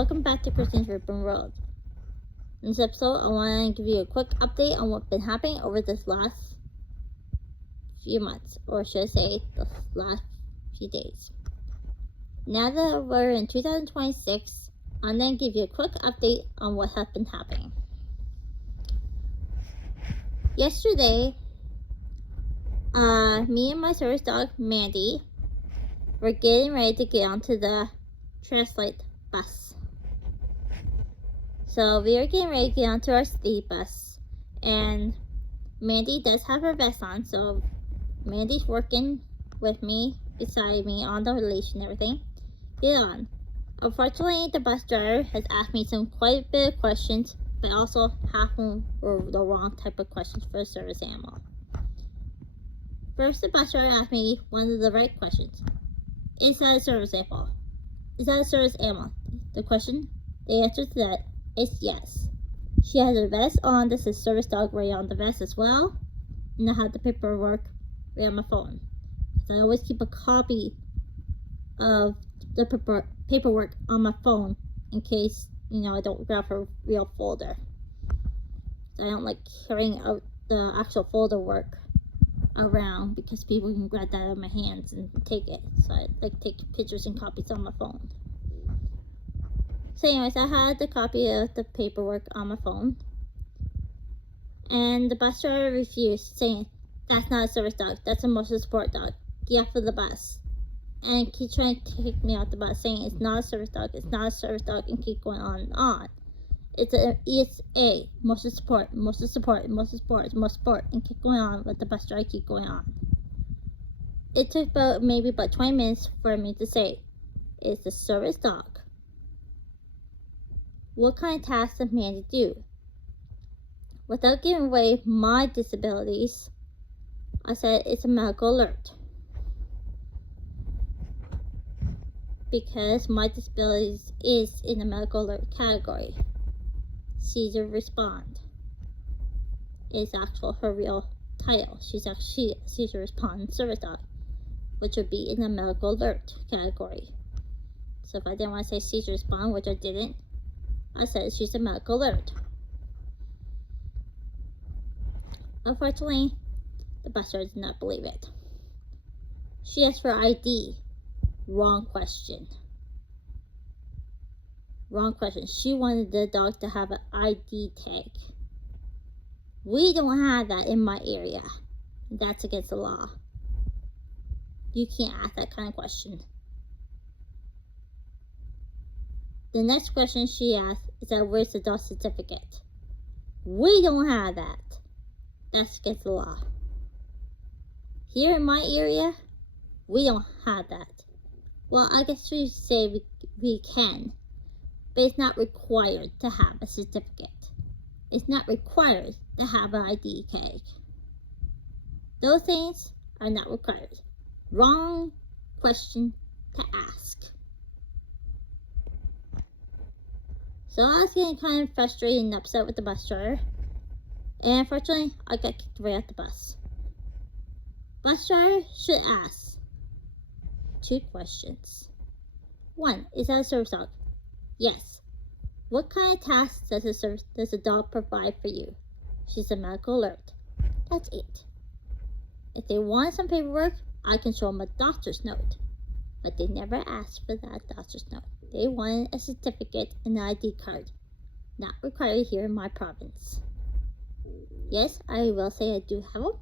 Welcome back to Christine's Ribbon World. In this episode, I want to give you a quick update on what's been happening over this last few months, or should I say, the last few days. Now that we're in 2026, I'm going to give you a quick update on what has been happening. Yesterday, me and my service dog, Mandy, were getting ready to get onto the Translate bus. So we are getting ready to get onto our city bus, and Mandy does have her vest on, so Mandy's working with me, beside me on the leash and everything. Get on. Unfortunately, the bus driver has asked me some quite a bit of questions, but also half of them were the wrong type of questions for a service animal. First, the bus driver asked me one of the right questions. Is that a service animal? Is that a service animal? The answer to that is yes. She has her vest on. This is service dog right on the vest as well. And I have the paperwork right on my phone. So I always keep a copy of the paperwork on my phone in case, I don't grab her real folder. So I don't like carrying out the actual folder work around because people can grab that out of my hands and take it. So I like take pictures and copies on my phone. So anyways, I had the copy of the paperwork on my phone, and the bus driver refused, saying, "That's not a service dog, that's a motion support dog. Get off of the bus." And keep trying to take me off the bus, saying it's not a service dog, it's not a service dog, and keep going on and on. It's a motion support, and keep going on, but the bus driver keep going on. It took maybe about 20 minutes for me to say, it's a service dog. What kind of tasks does Mandy do? Without giving away my disabilities, I said it's a medical alert. Because my disabilities is in the medical alert category. Caesar Respond is her real title. She's actually a Caesar Respond service dog, which would be in the medical alert category. So if I didn't want to say Caesar Respond, which I didn't, I said she's a medical alert. Unfortunately, the bus driver did not believe it. She asked for ID. Wrong question. She wanted the dog to have an ID tag. We don't have that in my area. That's against the law. You can't ask that kind of question. The next question she asked is that where's the dog certificate? We don't have that. That's against the law. Here in my area, we don't have that. Well, I guess we say we can, but it's not required to have a certificate. It's not required to have an ID tag. Those things are not required. Wrong question to ask. So I was getting kind of frustrated and upset with the bus driver. And unfortunately, I got kicked right out the bus. Bus driver should ask 2 questions. 1, is that a service dog? Yes. What kind of tasks does a dog provide for you? She's a medical alert. That's it. If they want some paperwork, I can show them a doctor's note. But they never asked for that doctor's note. They wanted a certificate and an ID card. Not required here in my province. Yes, I will say I do have them,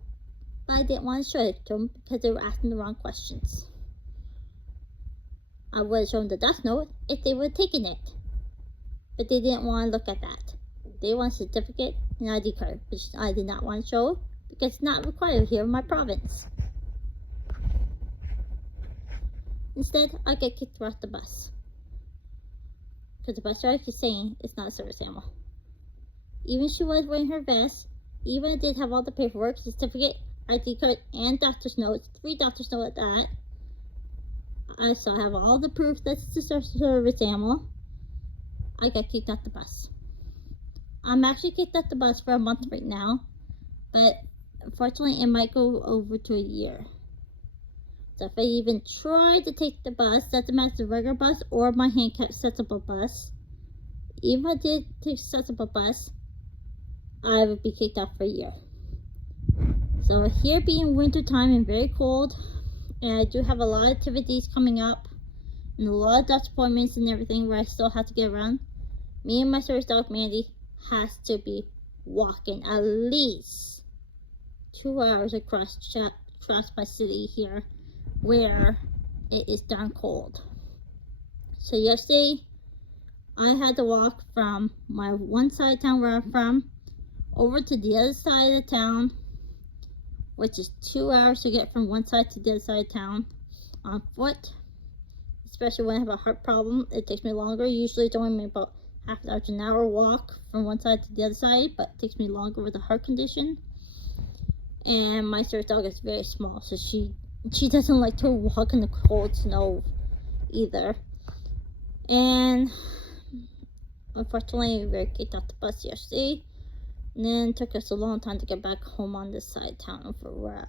but I didn't want to show it to them because they were asking the wrong questions. I would have shown the doctor's note if they would have taken it. But they didn't want to look at that. They want a certificate and ID card, which I did not want to show because it's not required here in my province. Instead, I get kicked off the bus. Because the bus driver keeps saying it's not a service animal. Even she was wearing her vest, even I did have all the paperwork, certificate, ID card, and doctor's notes, 3 doctor's notes at that. I still have all the proof that it's a service animal. I got kicked off the bus. I'm actually kicked off the bus for a month right now, but unfortunately it might go over to a year. So if I even try to take the bus, doesn't matter if it's a regular bus or my handicap accessible bus, even if I did take accessible bus, I would be kicked out for a year. So here being winter time and very cold, and I do have a lot of activities coming up and a lot of doctor appointments and everything where I still have to get around, me and my service dog Mandy has to be walking at least 2 hours across my city here where it is darn cold. So yesterday I had to walk from my one side of town where I'm from over to the other side of the town, which is 2 hours to get from one side to the other side of town on foot. Especially when I have a heart problem, it takes me longer. Usually it's only about half an hour to an hour walk from one side to the other side, but it takes me longer with a heart condition. And my service dog is very small, so she doesn't like to walk in the cold snow either. And unfortunately, we were kicked off the bus yesterday, and then it took us a long time to get back home on this side of town where we're at.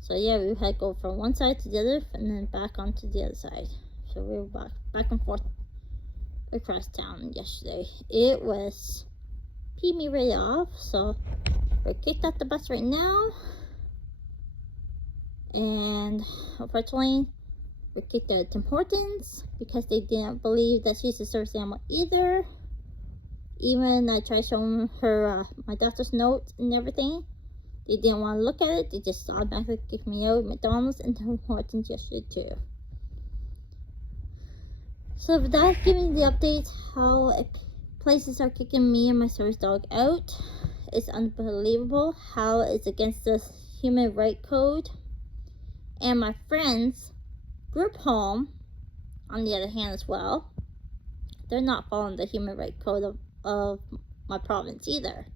So yeah, we had to go from one side to the other and then back onto the other side. So we were back and forth across town yesterday. It was peed me right off, so we're kicked off the bus right now. And unfortunately, we're kicked out of Tim Hortons because they didn't believe that she's a service animal either. Even I tried showing her my doctor's notes and everything. They didn't want to look at it. They just automatically kicked me out of McDonald's and Tim Hortons yesterday too. So with that, giving the updates how places are kicking me and my service dog out. It's unbelievable how it's against the human rights code. And my friends' group home, on the other hand as well, they're not following the human rights code of my province either.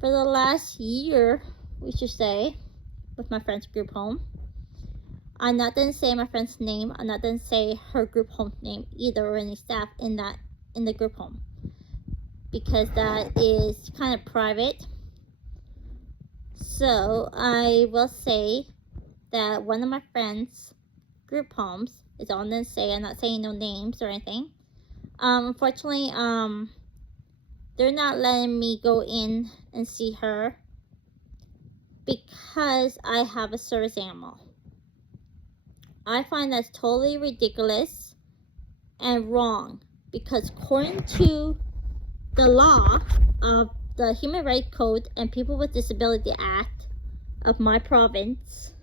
For the last year, we should say, with my friend's group home, I'm not going to say my friend's name. I'm not going to say her group home name either, or any staff in the group home, because that is kind of private. So I will say that one of my friends' group homes is all I'm going to say. I'm not saying no names or anything. Unfortunately, they're not letting me go in and see her because I have a service animal. I find that's totally ridiculous and wrong, because according to the law of the Human Rights Code and People with Disability Act of my province,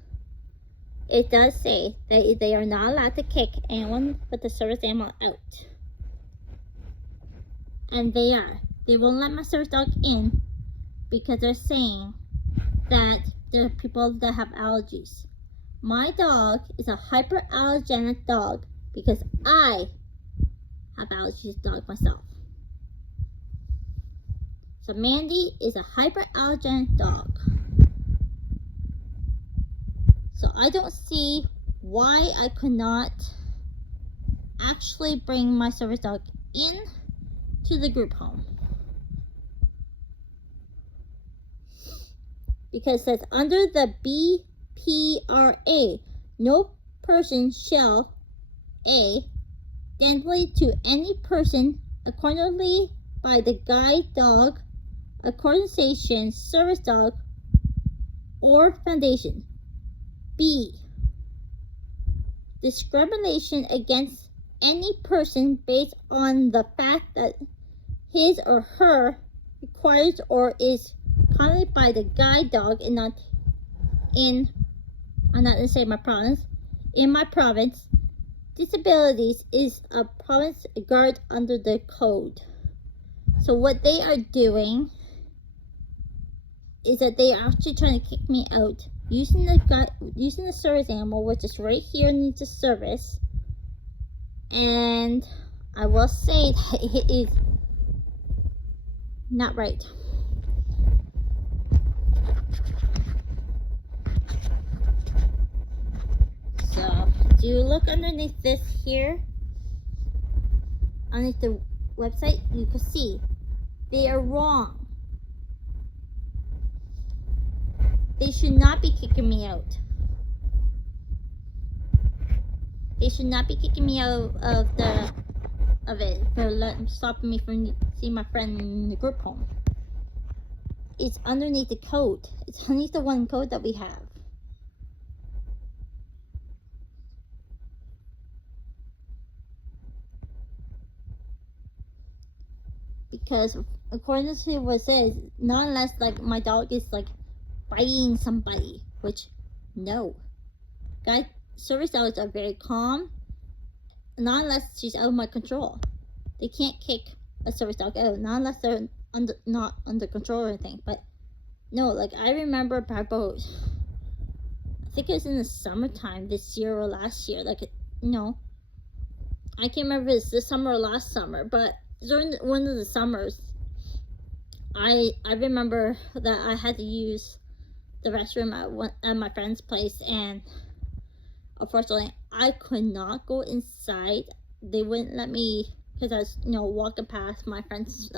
it does say that they are not allowed to kick anyone with a service animal out. And they are. They won't let my service dog in because they're saying that there are people that have allergies. My dog is a hyperallergenic dog because I have allergies to dog myself. So Mandy is a hyperallergenic dog. So I don't see why I could not actually bring my service dog in to the group home. Because it says under the BPRA, no person shall dentate to any person accordingly by the guide dog, organization, service dog, or foundation. B. Discrimination against any person based on the fact that his or her requires or is conducted by the guide dog and not in, I'm not going to say my province, in my province. Disabilities is a province guard under the code. So what they are doing is that they are actually trying to kick me out using the service animal, which is right here, needs a service. And I will say that it is not right. So do you look underneath this here, underneath the website, you can see they are wrong. They should not be kicking me out. They should not be kicking me out of of it for stopping me from seeing my friend in the group home. It's underneath the code. It's underneath the one code that we have. Because according to what it says, not unless like my dog is like biting somebody, which no. Guys, service dogs are very calm, not unless she's out of my control. They can't kick a service dog out, not unless they're not under control or anything. But no, like I remember about, I think it was in the summertime this year or last year. Like, no, I can't remember if it's this summer or last summer, but during one of the summers, I remember that I had to use the restroom at my friend's place, and unfortunately, I could not go inside. They wouldn't let me because I was, walking past my friend's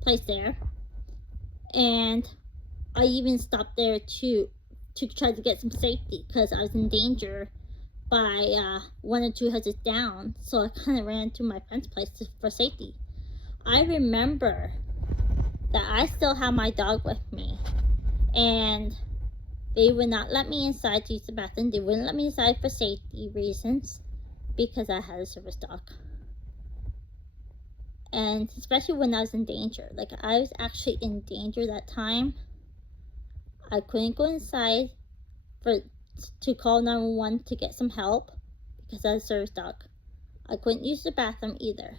place there, and I even stopped there to try to get some safety because I was in danger by one or two houses down. So I kind of ran to my friend's place for safety. I remember that I still had my dog with me, and they would not let me inside to use the bathroom. They wouldn't let me inside for safety reasons because I had a service dog. And especially when I was in danger. Like, I was actually in danger that time. I couldn't go inside to call 911 to get some help because I had a service dog. I couldn't use the bathroom either.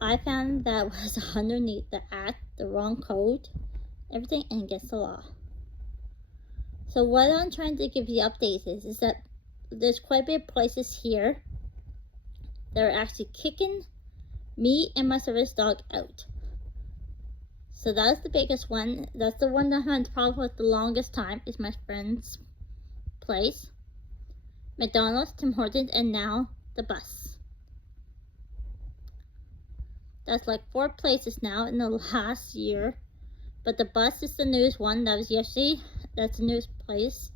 I found that was underneath the act, the wrong code, everything, and against the law. So what I'm trying to give you updates is that there's quite a bit of places here that are actually kicking me and my service dog out. So that's the biggest one. That's the one that I've had problem with the longest time, is my friend's place, McDonald's, Tim Hortons, and now the bus. That's like 4 places now in the last year. But the bus is the newest one. That was yesterday. That's the newest place.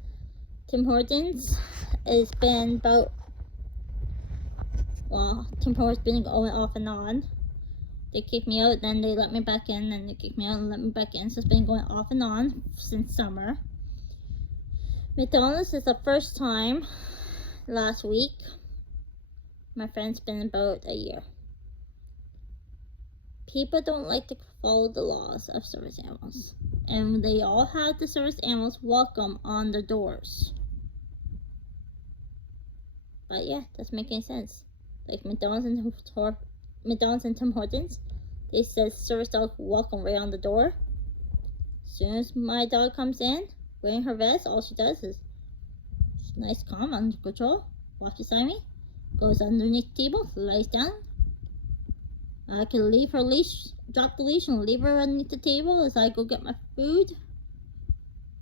Tim Hortons has been about, well, Tim Hortons been going off and on. They kicked me out, then they let me back in, then they kicked me out and let me back in. So it's been going off and on since summer. McDonald's is the first time last week. My friend's been about a year. People don't like to follow the laws of service animals, and they all have the service animals welcome on the doors. But yeah, doesn't make any sense. Like McDonald's and Tim Hortons, they said service dog welcome right on the door. As soon as my dog comes in wearing her vest, all she does is nice, calm, under control, walks beside me, goes underneath the table, lays down. I can leave her leash, drop the leash, and leave her underneath the table as I go get my food.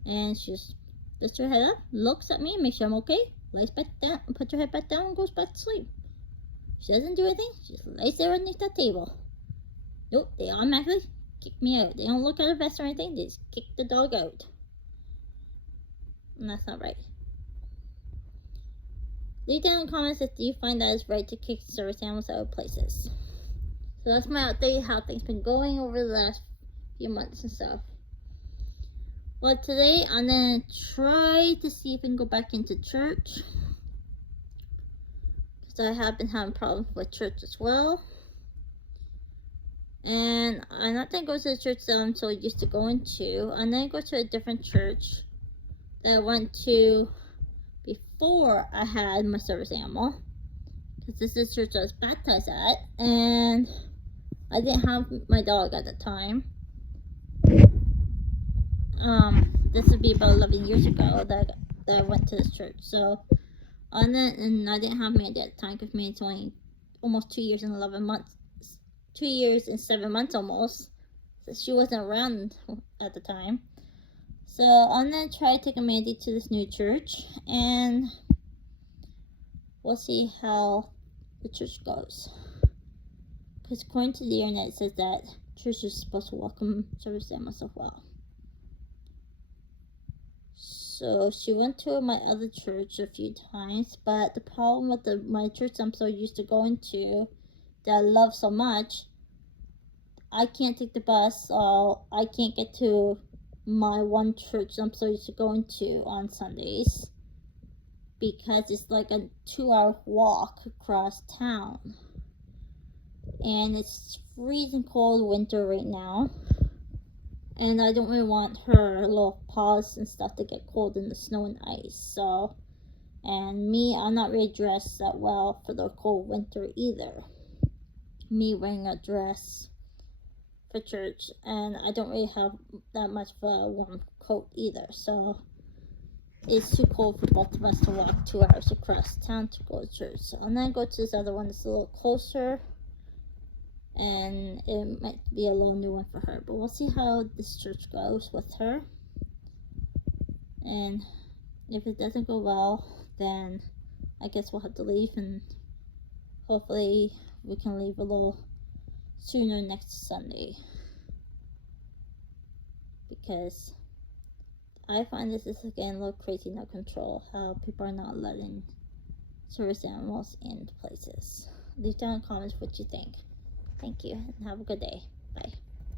And she just lifts her head up, looks at me, makes sure I'm okay, lays back down, puts her head back down, and goes back to sleep. She doesn't do anything, she just lays there underneath that table. Nope, they automatically kick me out. They don't look at her vest or anything, they just kick the dog out. And that's not right. Leave down in the comments if you find that it's right to kick service animals out of places. So that's my update, how things been going over the last few months and stuff. Well, today I'm gonna try to see if I can go back into church, because I have been having problems with church as well. And I'm not gonna go to the church that I'm so used to going to. I'm gonna go to a different church that I went to before I had my service animal, because this is the church I was baptized at, and I didn't have my dog at the time. This would be about 11 years ago that I went to this church. So, and I didn't have Mandy at the time, because Mandy's only almost 2 years and 11 months. 2 years and 7 months almost. So she wasn't around at the time. So I'm gonna try taking Mandy to this new church, and we'll see how the church goes. Because according to the internet, it says that church is supposed to welcome service animals as well. So she went to my other church a few times, but the problem with my church I'm so used to going to that I love so much, I can't take the bus, so I can't get to my one church I'm so used to going to on Sundays because it's like a 2-hour walk across town. And it's freezing cold winter right now. And I don't really want her little paws and stuff to get cold in the snow and ice. So, and me, I'm not really dressed that well for the cold winter either. Me wearing a dress for church, and I don't really have that much of a warm coat either. So, it's too cold for both of us to walk 2 hours across town to go to church. So, and then go to this other one that's a little closer. And it might be a little new one for her, but we'll see how this church goes with her. And if it doesn't go well, then I guess we'll have to leave, and hopefully we can leave a little sooner next Sunday, because I find this is getting a little crazy, no control, how people are not letting service animals in places. Leave down in the comments what you think. Thank you, and have a good day.